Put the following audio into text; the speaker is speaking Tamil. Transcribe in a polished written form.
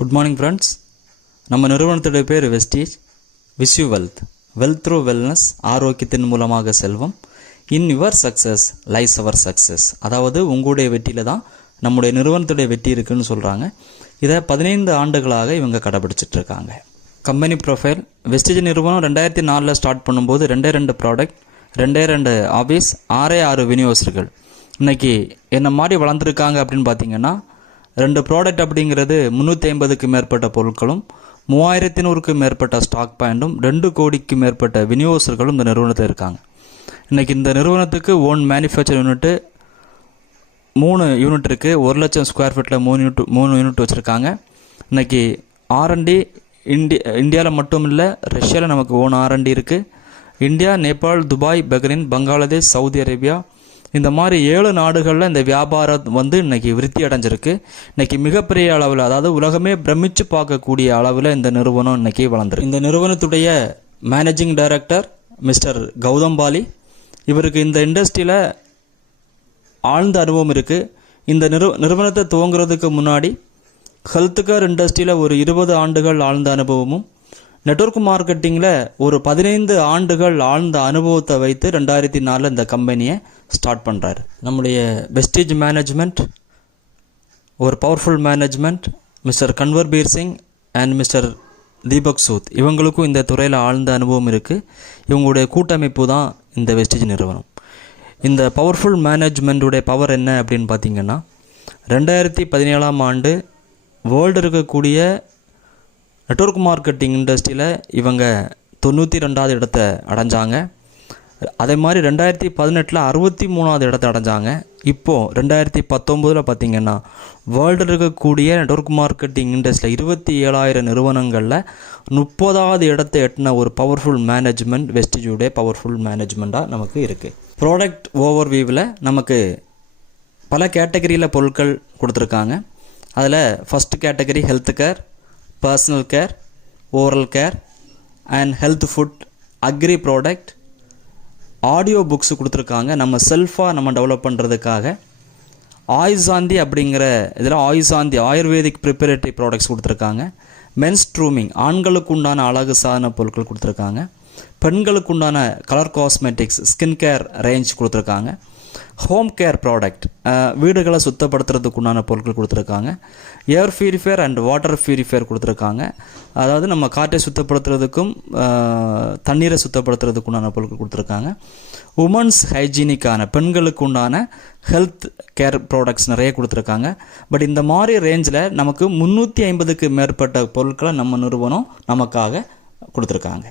Good morning friends. நம்ம நிறுவனத்துடைய பேர் Vestige. Wish you wealth. Wealth through wellness. ஆரோக்கியத்தின் மூலமாக செல்வம். In your success lies our success. அதாவது உங்களுடைய வெற்றியில தான் நம்முடைய நிறுவனத்துடைய வெற்றி இருக்குன்னு சொல்றாங்க. இதை 15 ஆண்டுகளாக இவங்க கடைபிடிச்சிட்டு இருக்காங்க. கம்பெனி ப்ரொஃபைல் வெஸ்டீஜ் நிறுவனம் 2004ல் ஸ்டார்ட் பண்ணும்போது 2 ப்ராடக்ட் 2 ஆபீஸ் 6 விநியோகஸ்தர்கள். இன்னைக்கு என்ன மாதிரி வளர்ந்துருக்காங்க அப்படின்னு பார்த்தீங்கன்னா 2 ப்ராடக்ட் அப்படிங்கிறது 350க்கு மேற்பட்ட பொருட்களும் 3100க்கு மேற்பட்ட ஸ்டாக் பாயிண்டும் 2 கோடிக்கு மேற்பட்ட விநியோகஸ்தர்களும் இந்த நிறுவனத்தில் இருக்காங்க. இன்றைக்கி இந்த நிறுவனத்துக்கு ஓன் மேனுஃபேக்சர் யூனிட்டு 3 யூனிட் இருக்குது. 1 லட்சம் ஸ்கொயர் ஃபீட்டில் 3 யூனிட் வச்சுருக்காங்க. இன்றைக்கி R&D இந்தியாவில் மட்டும் இல்லை, ரஷ்யாவில் நமக்கு ஓன் R&D இருக்குது. India, Nepal, Dubai, Bahrain, Bangladesh, Saudi Arabia இந்த மாதிரி 7 நாடுகளில் இந்த வியாபாரம் இன்றைக்கி விருத்தி அடைஞ்சிருக்கு. இன்றைக்கி மிகப்பெரிய அளவில், அதாவது உலகமே பிரமிச்சு பார்க்கக்கூடிய அளவில் இந்த நிறுவனம் இன்றைக்கி வளர்ந்துருக்கு. இந்த நிறுவனத்துடைய managing director mister Gautam Bali. இவருக்கு இந்த இண்டஸ்ட்ரியில் ஆழ்ந்த அனுபவம் இருக்குது. இந்த நிறுவனத்தை துவங்குறதுக்கு முன்னாடி ஹெல்த் கேர் இண்டஸ்ட்ரியில் ஒரு 20 ஆண்டுகள் ஆழ்ந்த அனுபவமும், நெட்வொர்க் மார்க்கெட்டிங்கில் ஒரு 15 ஆண்டுகள் ஆழ்ந்த அனுபவத்தை வைத்து 2004 இந்த கம்பெனியை ஸ்டார்ட் பண்ணுறாரு. நம்முடைய வெஸ்டீஜ் மேனேஜ்மெண்ட் ஒரு powerful management. Mister Kanwarbir Singh and mister Deepak Sood இவங்களுக்கும் இந்த துறையில் ஆழ்ந்த அனுபவம் இருக்குது. இவங்களுடைய கூட்டமைப்பு தான் இந்த வெஸ்டீஜ் நிறுவனம். இந்த பவர்ஃபுல் மேனேஜ்மெண்ட்டுடைய பவர் என்ன அப்படின்னு பார்த்தீங்கன்னா 2017ஆம் ஆண்டு வேர்ல்டு இருக்கக்கூடிய நெட்வொர்க் மார்க்கெட்டிங் இண்டஸ்ட்ரியில் இவங்க 92வது இடத்தை அடைஞ்சாங்க. அதே மாதிரி 2018 63வது இடத்தை அடைஞ்சாங்க. இப்போது 2019 பார்த்திங்கன்னா வேர்ல்டில் இருக்கக்கூடிய நெட்வொர்க் மார்க்கெட்டிங் இண்டஸ்ட்ரியில் 27,000 நிறுவனங்களில் 30வது இடத்தை எட்டின ஒரு பவர்ஃபுல் மேனேஜ்மெண்ட் வெஸ்டீஜுடைய பவர்ஃபுல் மேனேஜ்மெண்ட்டாக நமக்கு இருக்குது. ப்ராடக்ட் ஓவர்வியூவில் நமக்கு பல கேட்டகரியில் பொருட்கள் கொடுத்துருக்காங்க. அதில் first category health care, personal care, oral care and health food, agri product, audio books கொடுத்துருக்காங்க. நம்ம செல்ஃபாக நம்ம டெவலப் பண்ணுறதுக்காக ஆயுசாந்தி அப்படிங்கிற இதில் ஆயுசாந்தி ஆயுர்வேதிக் ப்ரிப்பரேட்டரி ப்ராடக்ட்ஸ் கொடுத்துருக்காங்க. மென்ஸ் ட்ரூமிங் ஆண்களுக்கு உண்டான அழகு சாதன பொருட்கள் கொடுத்துருக்காங்க. பெண்களுக்கு உண்டான colour cosmetics skin care range கொடுத்துருக்காங்க. ஹோம் கேர் ப்ராடக்ட் வீடுகளை சுத்தப்படுத்துறதுக்கு உண்டான பொருட்கள் கொடுத்துருக்காங்க. Air purifier and water purifier கொடுத்துருக்காங்க. அதாவது நம்ம காற்றை சுத்தப்படுத்துறதுக்கும் தண்ணீரை சுத்தப்படுத்துறதுக்கு உண்டான பொருட்கள் கொடுத்துருக்காங்க. உமன்ஸ் ஹைஜீனிக்கான பெண்களுக்கு உண்டான ஹெல்த் கேர் ப்ராடக்ட்ஸ் நிறைய கொடுத்துருக்காங்க. பட் இந்த மாதிரி ரேஞ்சில் நமக்கு 350க்கு மேற்பட்ட பொருட்களை நம்ம நிறுவனம் நமக்காக கொடுத்துருக்காங்க.